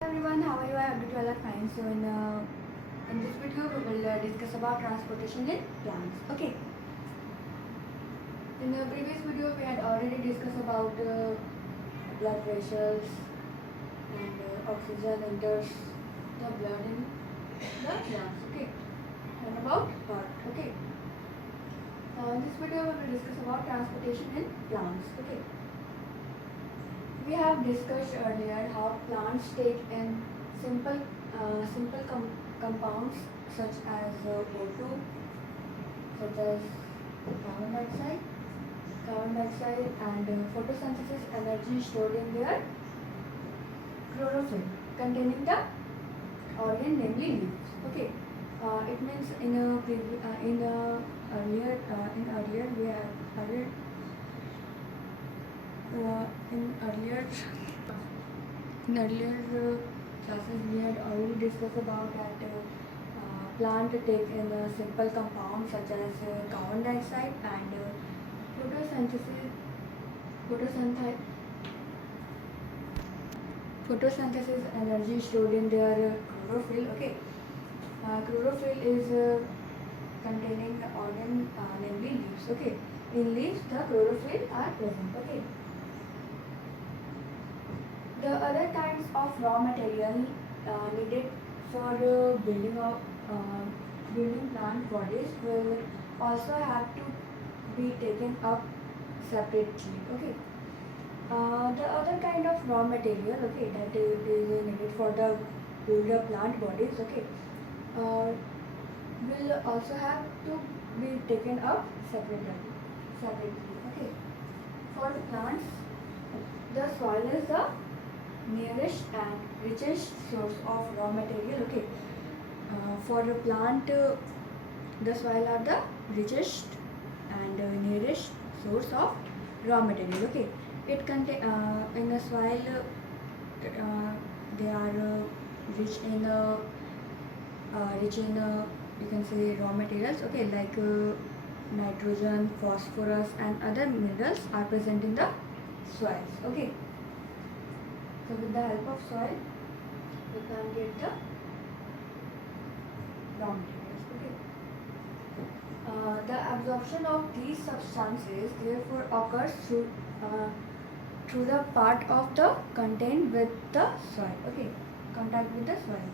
Everyone, how are you? I hope that you all are fine. So in this video we will discuss about transportation in plants. Okay. In the previous video we had already discussed about blood vessels and oxygen enters the blood in the plants. Okay. And about heart. Okay. In this video we will discuss about transportation in plants. Okay. We have discussed earlier how plants take in simple compounds such as O2, such as carbon dioxide and photosynthesis energy stored in their chlorophyll containing the organ, namely leaves. Okay, it means in earlier classes we had already discussed about that plant take in simple compounds such as carbon dioxide and photosynthesis photosynthesis energy stored in their chlorophyll. Okay, chlorophyll is containing the organ, namely leaves. Okay, in leaves the chlorophyll are present. Okay. The other kinds of raw material needed for building plant bodies will also have to be taken up separately. Okay. The other kind of raw material, okay, that is needed for the build plant bodies, okay, will also have to be taken up separately. Okay. For plants, the soil is the nearest and richest source of raw material. Okay, for a plant, the soil are the richest and nearest source of raw material. Okay, it contain in the soil they are rich in you can say raw materials. Okay, like nitrogen, phosphorus, and other minerals are present in the soils. Okay. So with the help of soil, we can get the raw materials. Okay. The absorption of these substances therefore occurs through the part of the contained with the soil. Okay, contact with the soil.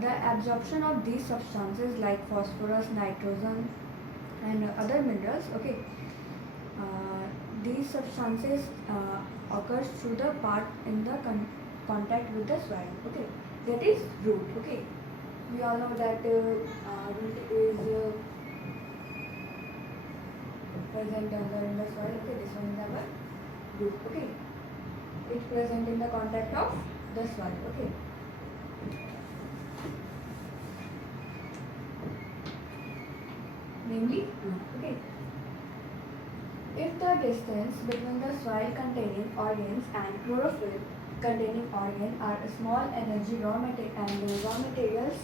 The absorption of these substances like phosphorus, nitrogen, and other minerals. Okay. These substances occurs through the part in the contact with the soil. Okay, that is root. Okay, we all know that root is present under in the soil. Okay, this one is our root. Okay, it's present in the contact of the soil. Okay. Namely root. Okay. If the distance between the soil containing organs and chlorophyll containing organ are small, energy raw materials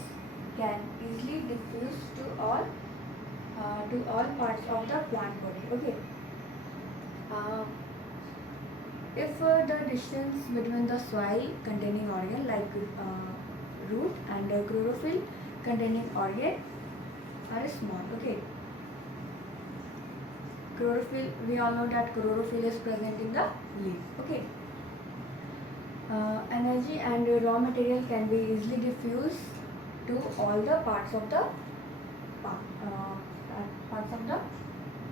can easily diffuse to all parts of the plant body. Okay. If the distance between the soil containing organ like root and chlorophyll containing organ are small. Okay. Chlorophyll, we all know that chlorophyll is present in the leaf. Okay. Energy and raw material can be easily diffused to all the parts of the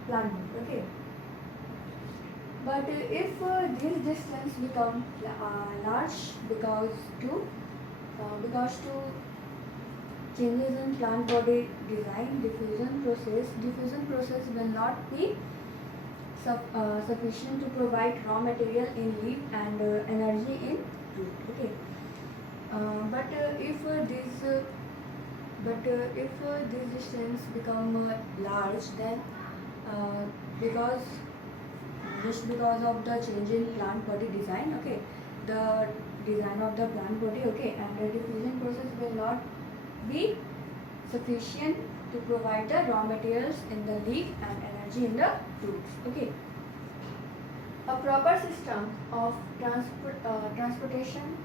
plant. Okay. But if this distance become large because to changes in plant body design, diffusion process will not be sufficient to provide raw material in leaf and energy in root. Okay. But if this distance become large, then because of the change in plant body design, okay, the design of the plant body, okay, and the diffusion process will not be sufficient to provide the raw materials in the leaf and energy in the roots. Okay. A proper system of transportation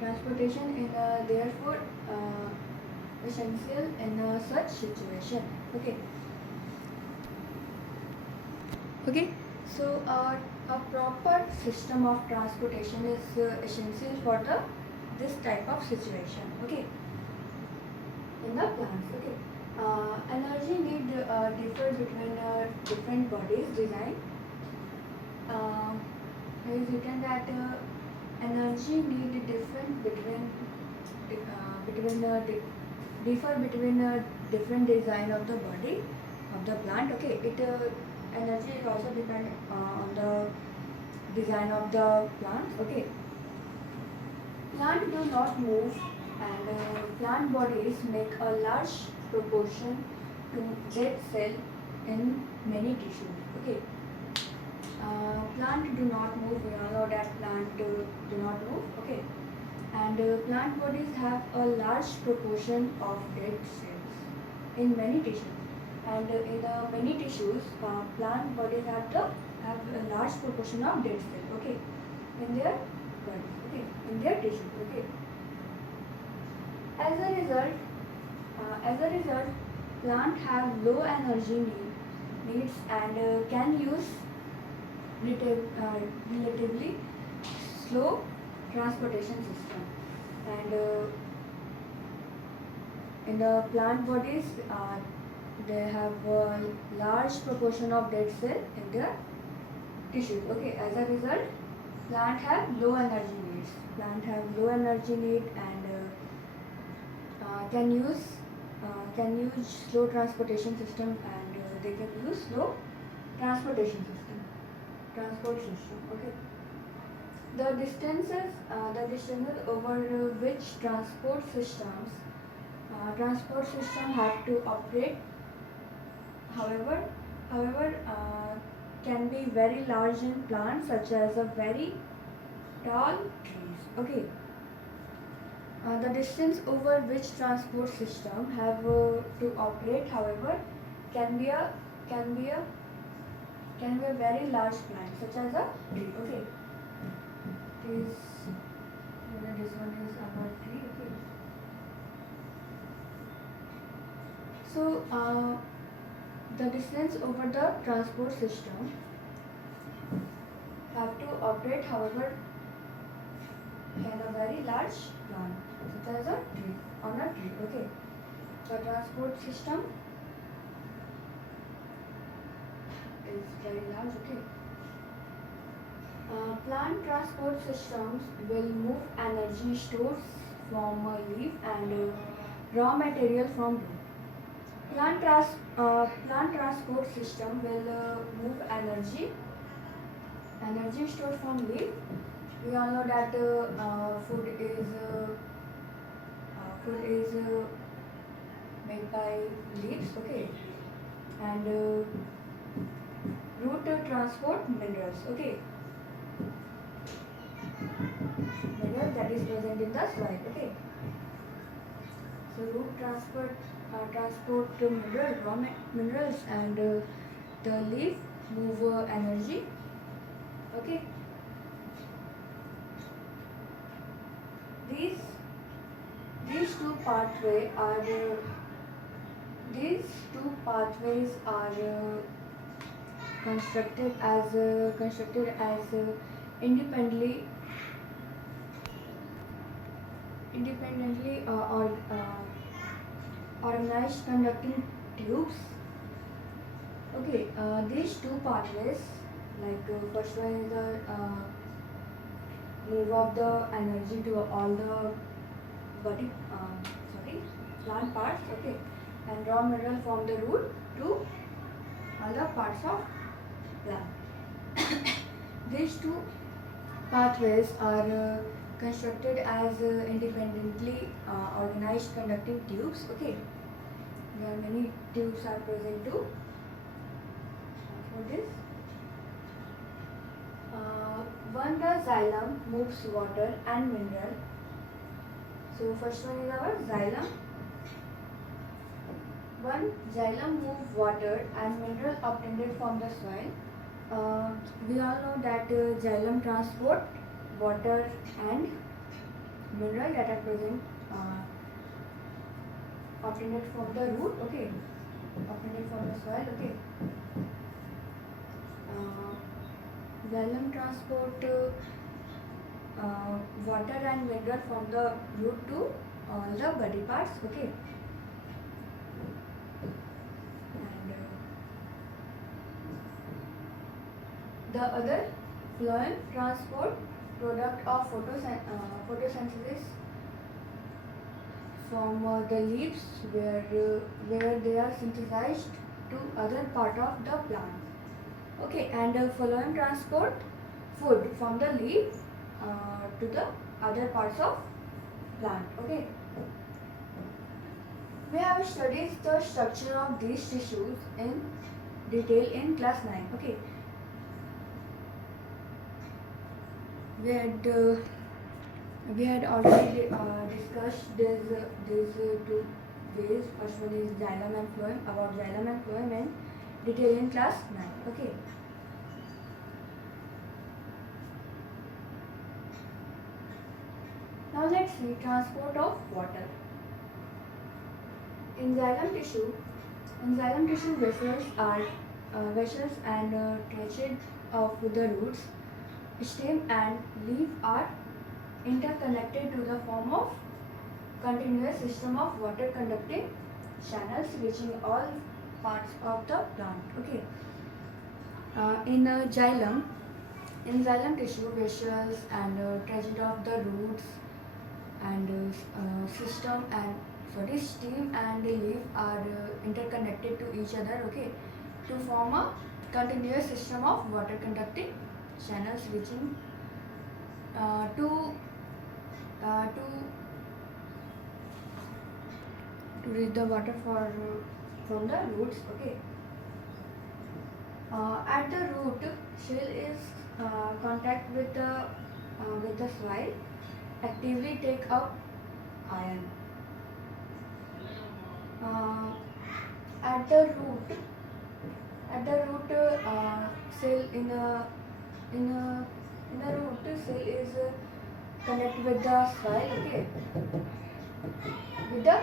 Transportation is therefore essential in such situation. Okay. So a proper system of transportation is essential for this type of situation. Okay. In the plants. Okay. Energy need differ between different bodies design. It is written that energy need different differ between different design of the body of the plant. Okay. Energy is also depend on the design of the plants. Okay. Plant do not move, and plant bodies make a large proportion to dead cell in many tissues. Okay. Plant do not move. We all know that plant do not move. Okay. And plant bodies have a large proportion of dead cells in many tissues. And in many tissues, plant bodies have a large proportion of dead cells. Okay. In their bodies. Okay. In their tissue. Okay. As a result, plant have low energy needs and can use relatively slow transportation system. And in the plant bodies, they have a large proportion of dead cell in their tissues. Okay. As a result, plant have low energy needs. Plant have low energy need and can use slow transportation system, and they can use slow transport system. Okay. The distances over which transport systems have to operate, however, can be very large in plants such as a very tall trees. Okay. The distance over which transport system have to operate, however, can be a very large plant such as a tree. Okay. This one is our tree. Okay. So the distance over the transport system have to operate, however, can a very large plant such as a tree on a tree. Okay. The transport system is very large. Okay. Plant transport systems will move energy stores from a leaf and raw material from root. Plant transport system will move energy stored from leaf. We all know that food is made by leaves. Okay. And root transport minerals. Okay. Mineral that is present in the soil. Okay. So root transport raw minerals, and the leaf move energy. Okay. These two pathways are constructed as independently organized conducting tubes. Okay. These two pathways, like first one is the move of the energy to all the plant parts. Okay. And raw mineral from the root to all the parts of plant. These two pathways are constructed as independently organized conducting tubes. Okay. There are many tubes are present too. For this, one, the xylem moves water and mineral. So first one is our xylem. One, xylem moves water and mineral obtained from the soil. We all know that xylem transport water and mineral that are present obtained from the root, okay, obtained from the soil, okay. Xylem transport water and mineral from the root to all the body parts, okay. And the other phloem transport product of photosynthesis from the leaves where they are synthesized to other part of the plant, okay. And phloem transport food from the leaf to the other parts of plant, okay. We have studied the structure of these tissues in detail in class 9, okay. We had already discussed these two ways. First one is xylem and phloem, about xylem and phloem in detail in class 9, okay. Now let's see transport of water. In xylem tissue vessels are vessels and trachea of the roots, stem and leaf are interconnected to the form of continuous system of water conducting channels reaching all parts of the plant, okay. In xylem tissue vessels and trachea of the roots and stem and leaf are interconnected to each other, okay, to form a continuous system of water conducting channels reaching to reach the water from the roots, okay. At the root, shell is contact with the soil, actively take up iron. At the root, cell in a root cell is connect with the soil, okay, with the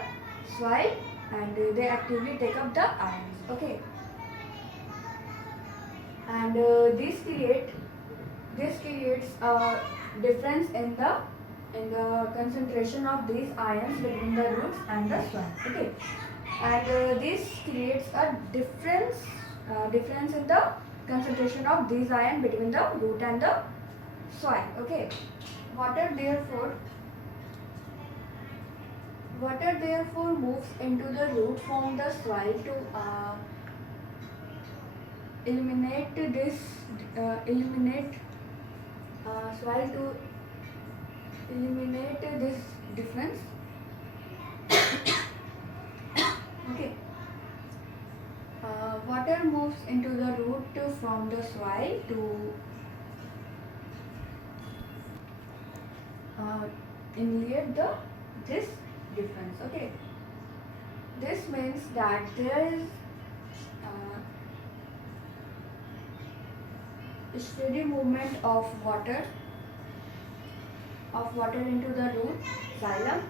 soil, and they actively take up the ions, okay. And this creates a difference in the concentration of these ions between the roots and the soil, okay. And this creates a difference in the concentration of these ions between the root and the soil, okay. Water therefore moves into the root from the soil to eliminate this difference, okay. Water moves into the root from the soil to eliminate this difference, okay. This means that there is steady movement of water into the root xylem,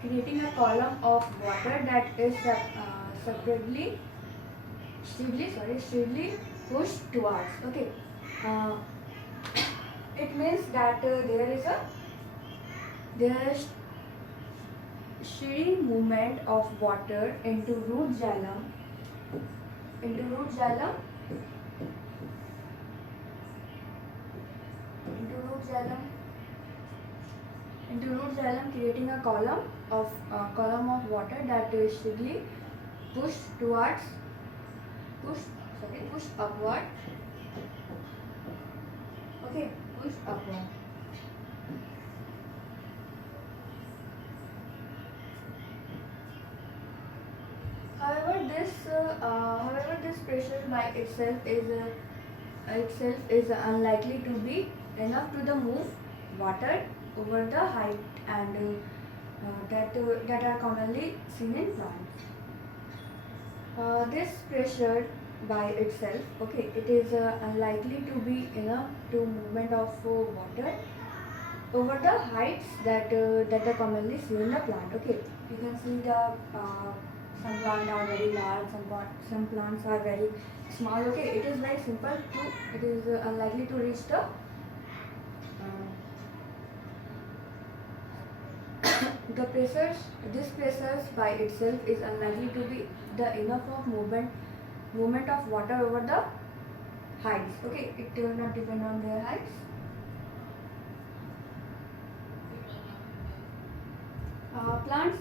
creating a column of water that is steadily pushed towards, okay. It means that there is steady movement of water into root xylem creating a column of water that is steadily pushed upward, okay, pushed upward. However, this pressure by itself is unlikely to be enough to move water over the height and that are commonly seen in plants. This pressure by itself, okay, it is unlikely to be enough to movement of water over the heights that are commonly seen in the plant. Okay, you can see the some plants are very large, some plants are very small. Okay, it is very simple to, it is unlikely to reach the the pressures, this pressures by itself is unlikely to be the enough of movement of water over the heights. Okay, it will not depend on their heights. Plants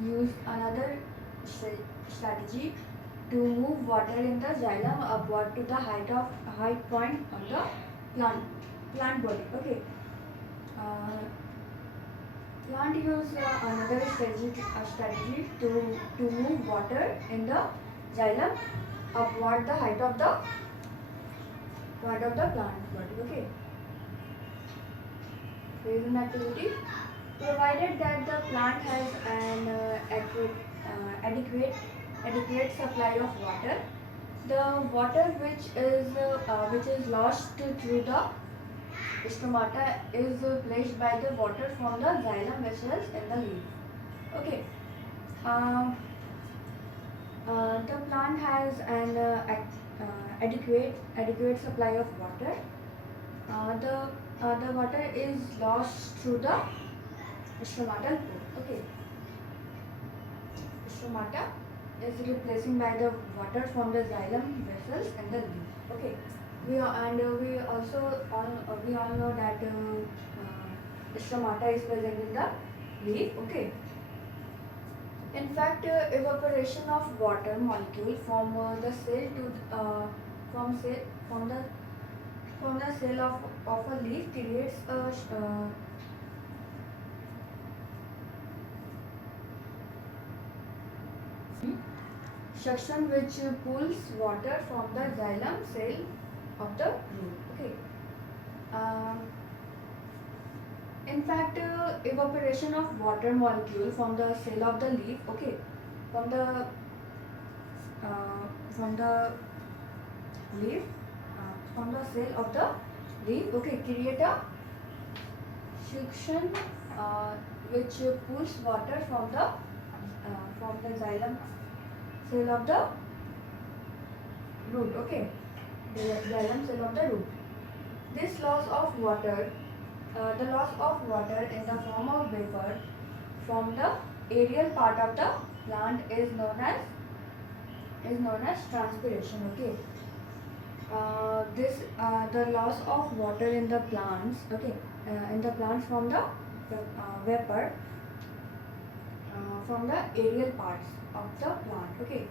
use another strategy to move water in the xylem upward to the height point on the plant body. Okay, uh, plant use another strategy to move water in the xylem upward the height of the plant body. Okay, there is an activity provided that the plant has an adequate supply of water. The water which is lost through the stomata is placed by the water from the xylem vessels in the leaf. Okay. Um, the plant has an adequate supply of water. The water is lost through the stomatal pore. Okay. Stomata is replacing by the water from the xylem vessels and the leaf. Okay. We all know that stomata is present in the leaf. Okay. In fact, evaporation of water molecule from the cell to from the cell of a leaf creates a suction which pulls water from the xylem cell of the root. Okay. In fact, evaporation of water molecule from the cell of the leaf, okay, from the leaf, from the cell of the leaf, okay, create a suction which pulls water from the xylem cell of the root, okay, the xylem cell of the root. This loss of water, the loss of water in the form of vapor from the aerial part of the plant is known as transpiration. Okay. The loss of water in the plants, okay, in the plants from the vapor from the aerial parts of the plant. Okay.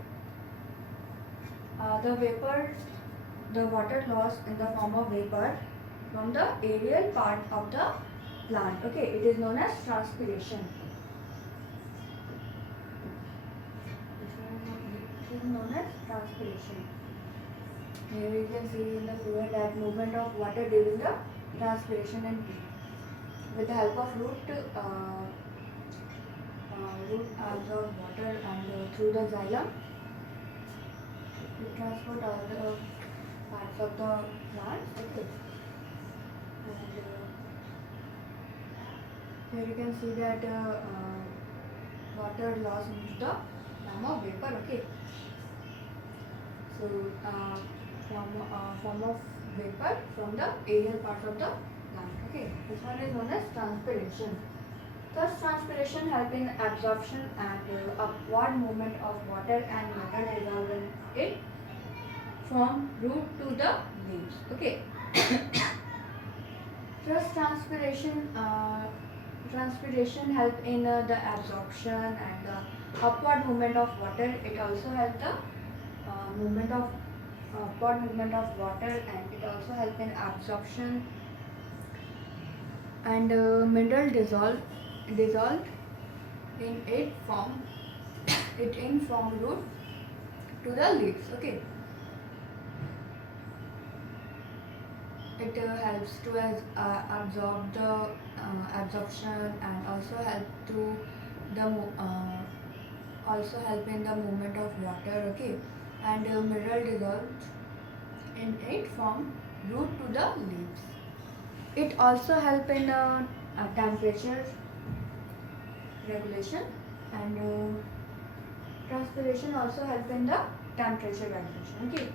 The water loss in the form of vapor from the aerial part of the plant. Okay, it is known as transpiration. It is known as transpiration. Here you can see in the figure that movement of water during the transpiration and heat. With the help of root absorb water and through the xylem, it transport all the parts of the plant. Okay. And here you can see that water loss into the form of vapor. Okay. So form of vapor from the aerial parts of the plant. Okay. This one is known as transpiration. Thus, transpiration helps in absorption and upward movement of water and matter dissolving it from root to the leaves. Okay. Thus, transpiration help in the absorption and upward movement of water. It also helps the upward movement of water, and it also helps in absorption and mineral dissolved in it from root to the leaves. Okay. It helps to absorb the absorption and also help to the also help in the movement of water, okay, and mineral dissolves in it from root to the leaves. It also help in temperature regulation, and transpiration also help in the temperature regulation, okay.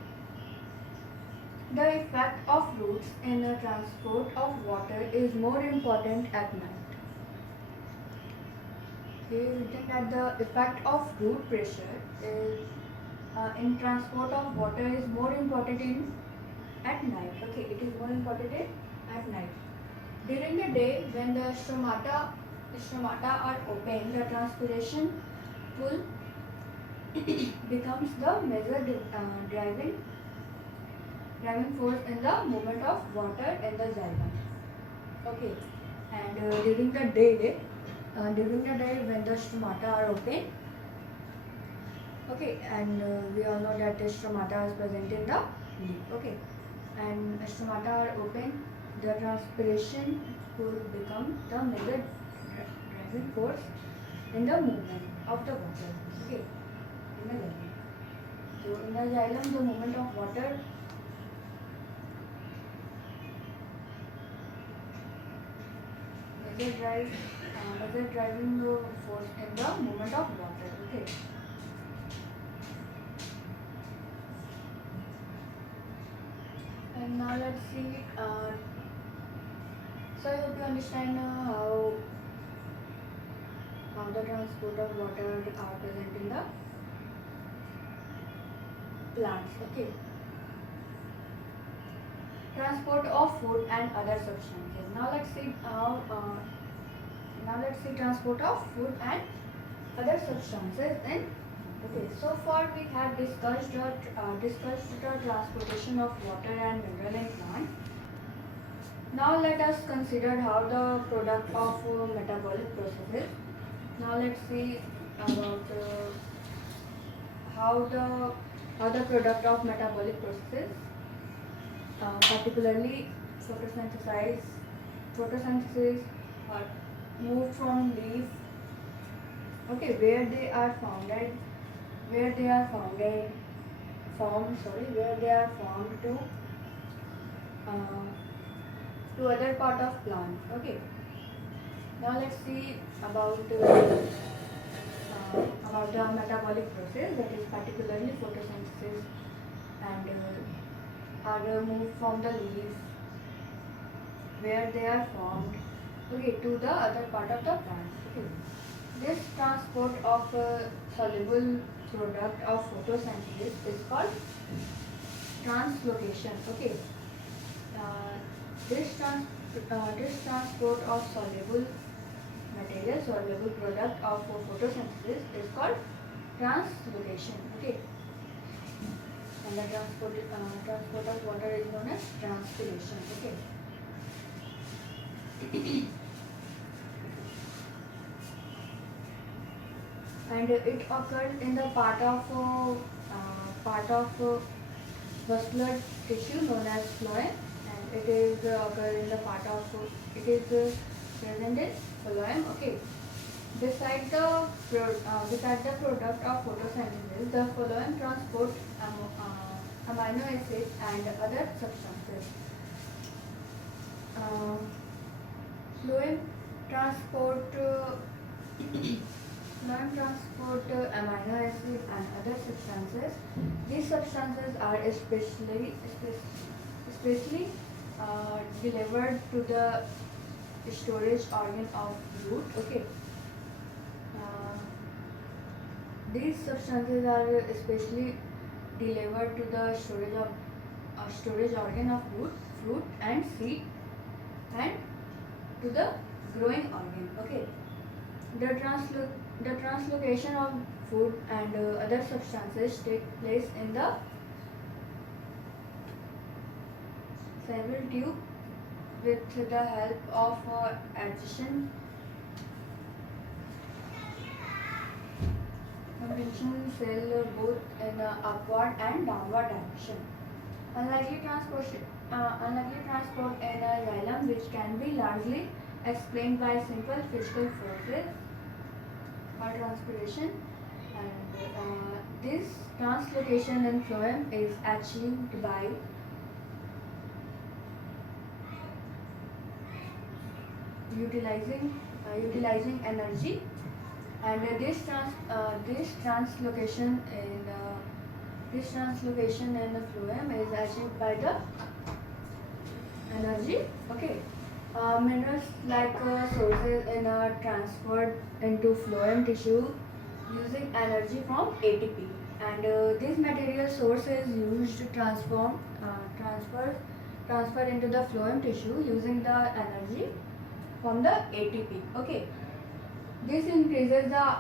The effect of roots in the transport of water is more important at night. It is written that the effect of root pressure is in transport of water is more important in at night. Okay, it is more important at night. During the day, when the stomata are open, the transpiration pull becomes the major driving force in the movement of water in the xylem. Okay, and during the day when the stomata are open, okay, and we all know that the stomata is present in the leaf. Okay, and stomata are open, the transpiration will become the major driving force in the movement of the water. Okay, in the xylem. So in the xylem, the movement of water major driving force in the movement of water. Okay. And now let's see. So I hope you understand how the transport of water are present in the plants. Okay. Transport of food and other substances. Now let's see transport of food and other substances in. Okay, so far we have discussed the transportation of water and mineral in plant. Now let us consider how the product of metabolic processes. Now let's see about how the product of metabolic processes, particularly photosynthesis, are moved from leaf. Okay, where they are founded formed to other part of plant. Okay. Now let's see about the metabolic process, that is particularly photosynthesis, and are moved from the leaf where they are formed, okay, to the other part of the plant. Okay. This transport of soluble product of photosynthesis is called translocation. Okay. This transport of soluble product of photosynthesis is called translocation. Okay. And the transport of water is known as transpiration. Okay. And it occurs in the part of muscular tissue known as phloem, and it is present in phloem. Okay. Beside the product of photosynthesis, the phloem transport amino acids and other substances. Phloem transport amino acid and other substances. These substances are especially delivered to the storage organ of root. Okay. These substances are especially delivered to the storage organ of root, fruit and seed, and to the growing organ. Okay. The translocation of food and other substances take place in the several tube with the help of adjacent conventional cell both in upward and downward direction. Unlikely transport in a xylem, which can be largely explained by simple physical forces or transpiration, And this translocation in phloem is achieved by utilizing energy, and this translocation in the phloem is achieved by the energy. Okay. Minerals like sources in transferred into phloem tissue using energy from ATP, and this material source is used to transfer into the phloem tissue using the energy from the ATP. Okay, this increases the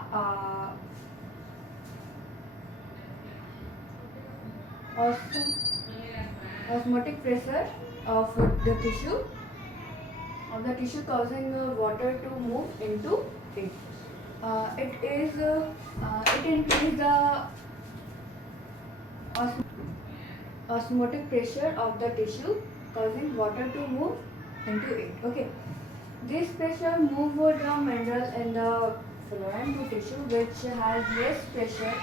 osmotic pressure of the tissue causing water to move into it. It increases the osmotic pressure of the tissue causing water to move into it. Okay. This pressure moves the mineral in the phloem to tissue which has less pressure,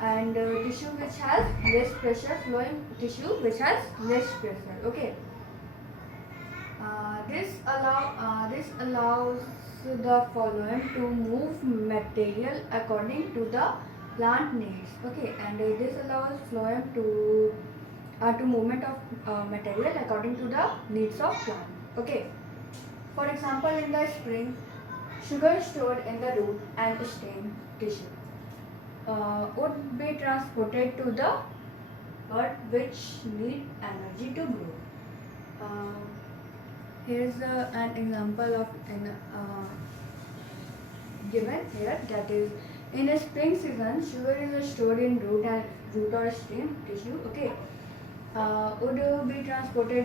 and tissue which has less pressure, phloem tissue which has less pressure. Okay. This allows the phloem to move material according to the plant needs. Okay, and this allows phloem to movement of material according to the needs of plant. Okay. For example, in the spring, sugar is stored in the root and stem tissue would be transported to the bud which need energy to grow. Here's an example of given here, that is, in a spring season, sugar is stored in root or stem tissue. Okay, would be transported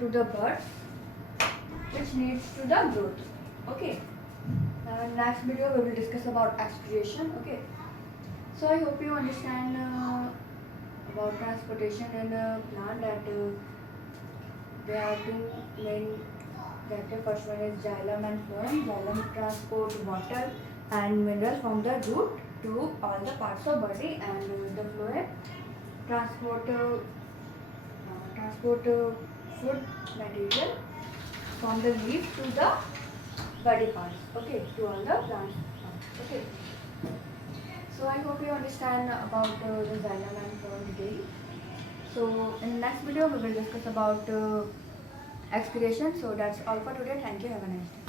to the buds which needs to the growth. Okay. Next video we will discuss about expiration. Okay. So I hope you understand about transportation in a plant, that there are two main factors. First one is xylem and phloem. Xylem transport water and mineral from the root to all the parts of body, and the phloem transport food material from the leaf to the body parts. Okay, to all the plants. Okay. So I hope you understand about the xylem and phloem detail. So in the next video we will discuss about expiration. So that's all for today. Thank you. Have a nice day.